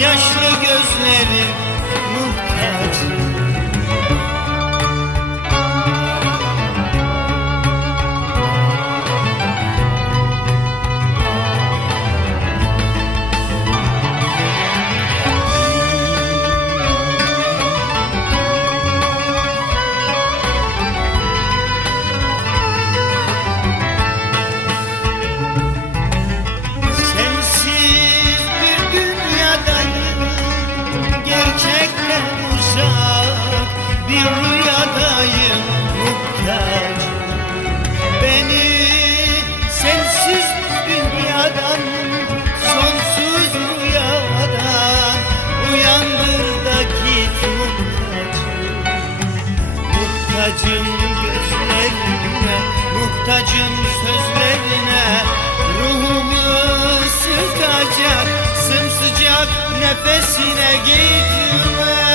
yaşlı gözler. bir rüyadayım muhtaç. Beni sensiz dünyadan sonsuz rüyadan Uyandır git muhtaç. Muhtacım gözlerine muhtacım sözlerine Ruhumu sıkacak sımsıcak nefesine gitme